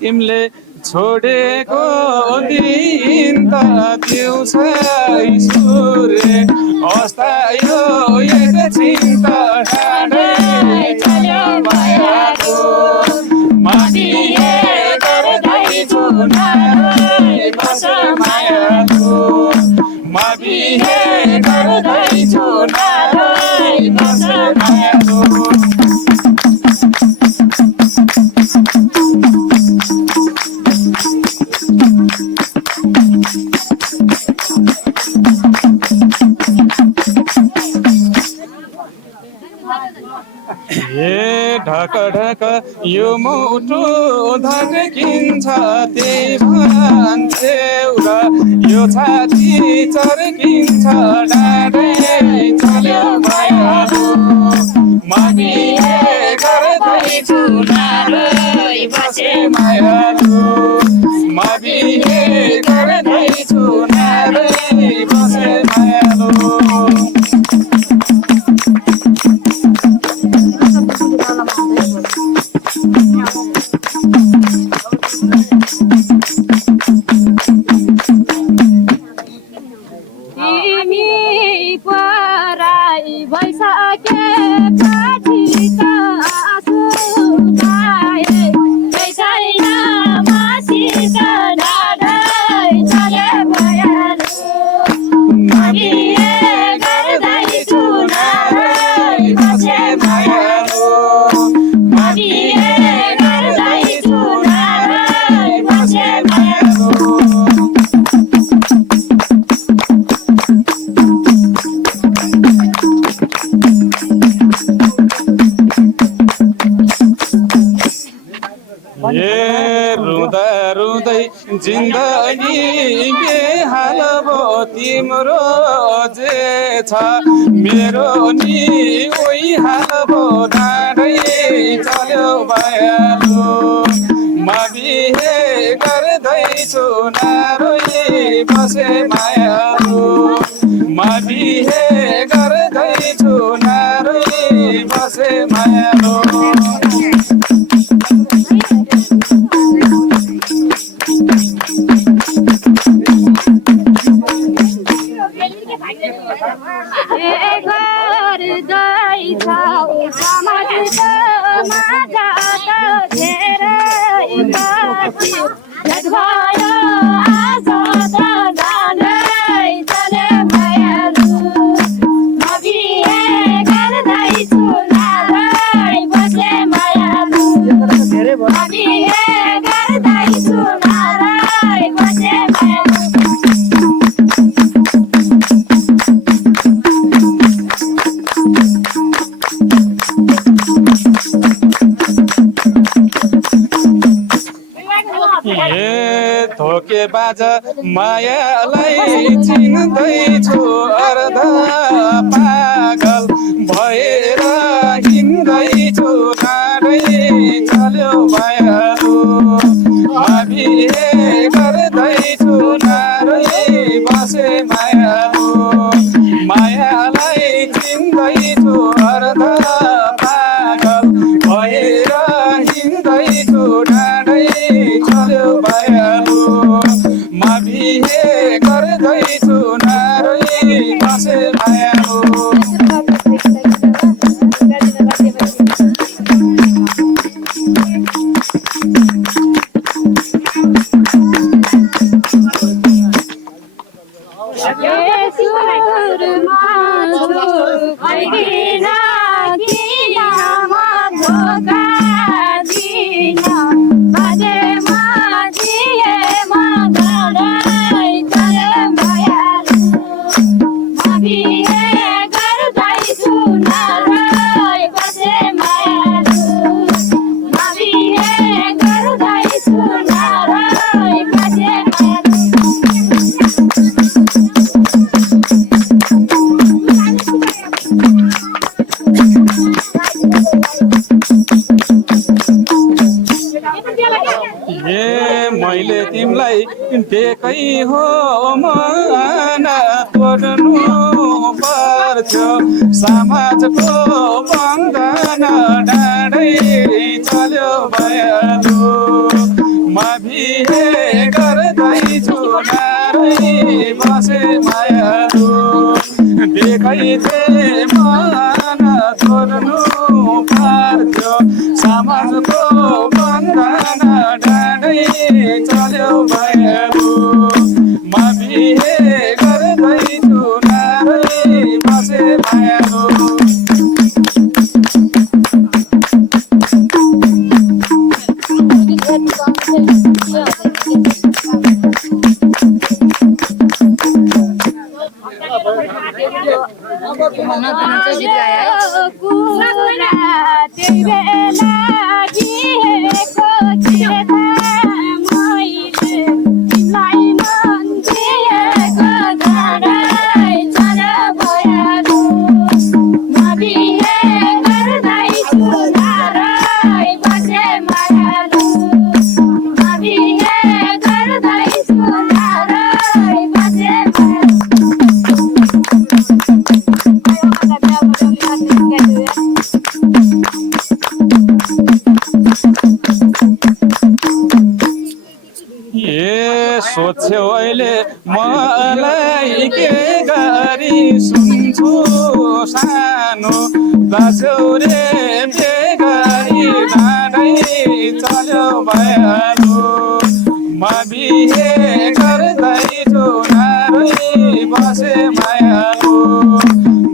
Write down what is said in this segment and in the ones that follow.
तिमीले छोडेको दिन त दिउँसै सूर्य अवस्था यो एकछिन त टाढै चल्यो मायाको मानिए गर्दैछु नारै बस मायाको माबिहे गर्दैछु नारै बस मायाको ढक ढक यो मुटु धड्किन्छ त्यही भन्छेउ र यो छाती चर्किन्छ डाँडै चल्यो मायालु माबिहे गर्दैछु नारै बसे मायालु माबिहे गर्दैछु नारै बसे मायालु जिन्दगी बेहाल भो तिम्रो जे छ मेरो नि उही हाल भो डाँडै चल्यो मायालु माबिहे गर्दैछु नारै बसे मायालु माबिहे गर्दैछु नारै बसे मायालु बाजा मायालाई चिन्दैछु अर्ध पागल भएर हिँड्दैछु नारै चल्यो मायालु माबिहे गर्दैछु नारै बसे मायालु मायालाई चिन्दैछु अर्ध पागल भएर हिँड्दैछु नारै चल्यो मायालु माबिहे गर्दैछु नारै बसे मायालु मैले तिमीलाई देकै हो मन तोड्नु पर्थ्यो समाजको बन्धन डाँडै चल्यो मायालु सोध्छौ अहिले मलाई के गरी सुन्छु सानो दाजु रे बेगरी डाँडै चल्यो भयालु म बिहे गर्दैछु नारै बसे मायालु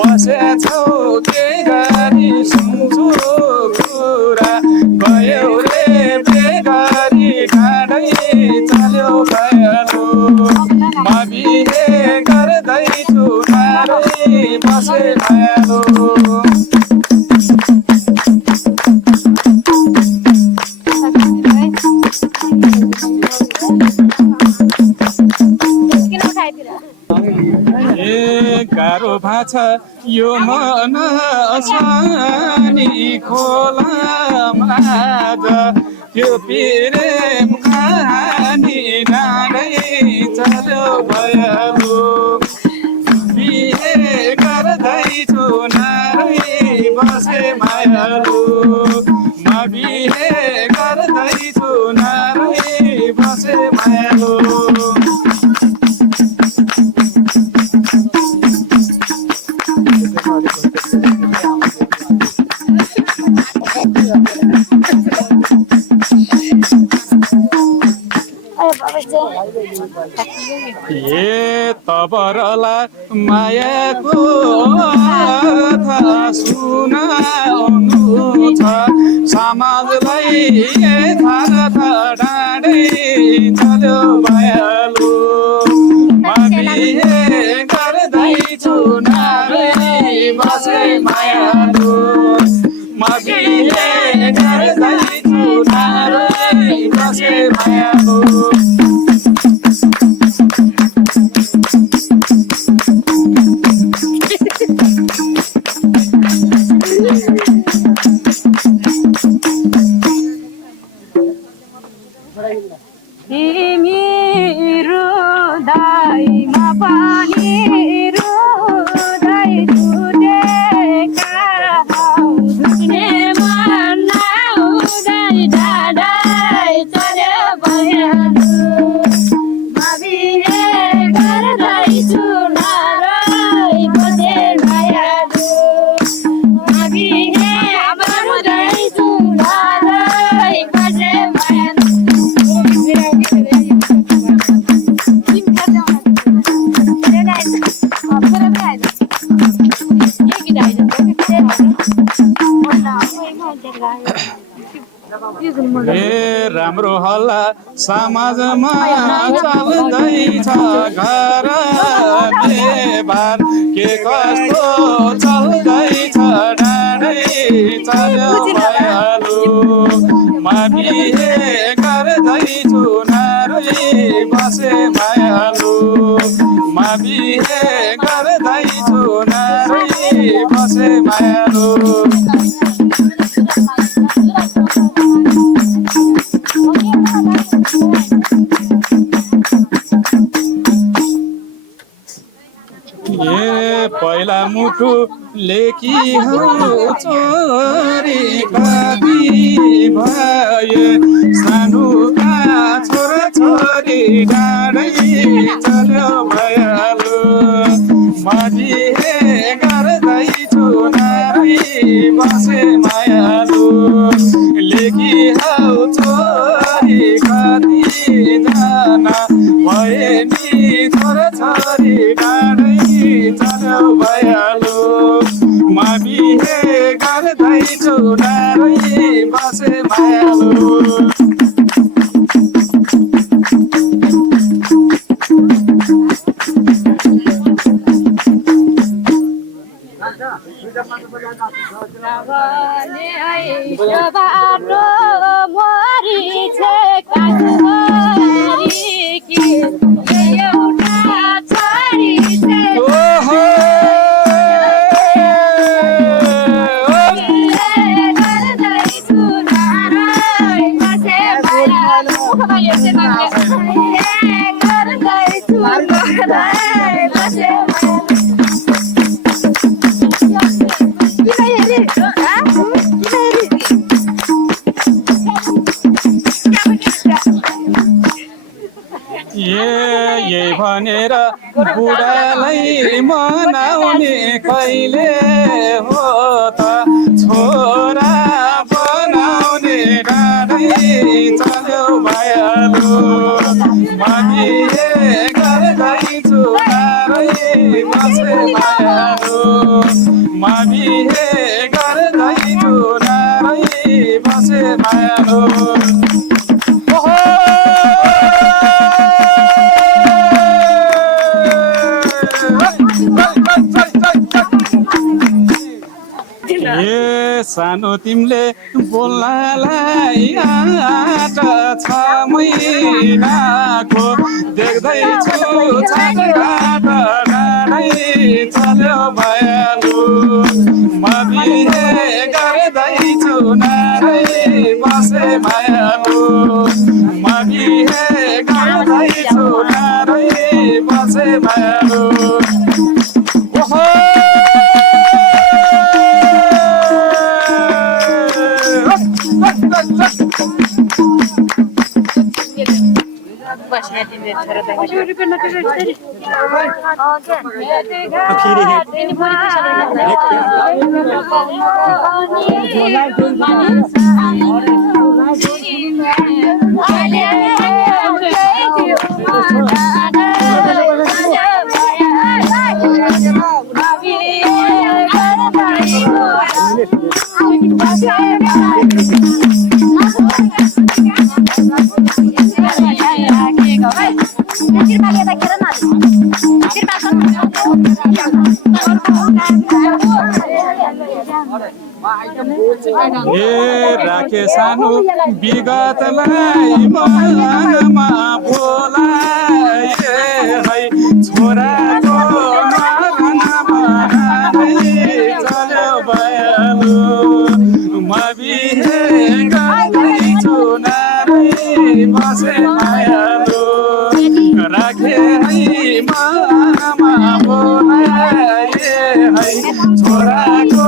बसेछौ के गरी सुन्छु कुरा गयौ रे बेगरी डाँडै चल्यो भयालु म बिहे गर्दैछु नारै बसे मायालु गाह्रो भाछ यो मन सानी खोलामा त्यो प्रेम कहानी नाडै चल्यो भयालु बिहे गर्दैछु नारै बसे मायालु म बिहे गर्दैछु नारै बसे मायालु तबरला मायाको कथा सुनाउनु छ समाजलाई थाहा डाँडै चल्यो भयालु म बिहे गर्दैछु नारै बसे मायालु म बिहे गर्दैछु नारै बसे मायालु राम्रो हल्ला समाजमा चल्दैछ घर व्यवहार के कस्तो चल्दैछ डाँडै चल्यो भयालु म बिहे गर्दैछु नारै बसे मायालु म बिहे गर्दैछु नारै बसे मायालु पहिला मुटु लेकी हौ चोरी कति भए सानुका छोरा छोरी डाँडै चल्यो भयालु म बिहे गर्दैछु नारै बसे मायालु लेकी हौ चोरी कति जना भए नि छोरा छोरी डाँडै चल्यो भयालु म बिहे गर्दैछु नारै बसे मायालु यही भनेर बुढालाई मनाउने कहिले हो त छोरा बनाउने डाँडै चल्यो भयालो मानिए गर्दैछु नारै बसे भयालो मानिए गर्दैछु नारै बसे भयालो सानो तिमीले बोल्नलाई आँट छ महिनाको देख्दैछु छाटघाट डाँडै चल्यो भयालु म बिहे गर्दैछु नारै बसे भयालु म बिहे गर्दैछु नारै बसे भयालु ओहो राखे सानो विगतलाई मनमा बोलाए है छोराको मरमा चल्यो भयालु म बिहे गर्दैछु नारै बसे भयालु राखे है मनमा बोलाए है छोराको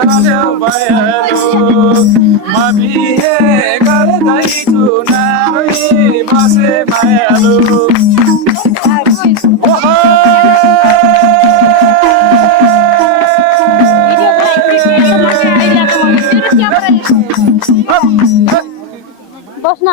चल्यो भयालु म बिहे गर्दैछु नारै बसे भयालु बस्न